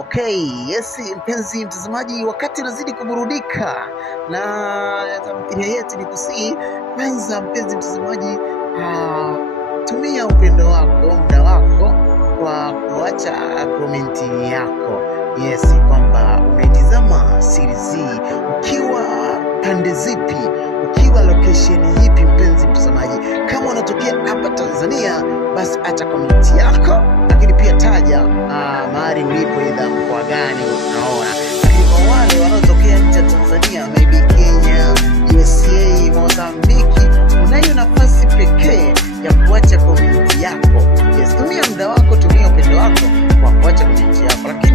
Okay, yes mpenzi mtazamaji, wakati unazidi kuburudika na tamthilia yetu, ni kusii kwanza mpenzi mtazamaji, tumia upendo wako, muda wako kwa kuacha komenti yako. Yes, kwamba unaitizama series hii ukiwa pande zipi, ukiwa location ipi mpenzi mtazamaji. Kama unatokea hapa Tanzania, basi acha komenti yako, lakini pia taja mahali ulipo, idha mkoa gani unaona. Lakini kwa wale wanaotokea nje ya Tanzania, maybe Kenya, USA, Mozambiki, unayo nafasi pekee ya kuacha komenti yako. Yes, tumia muda wako, tumia upendo wako kwa kuacha komenti yako. Lakini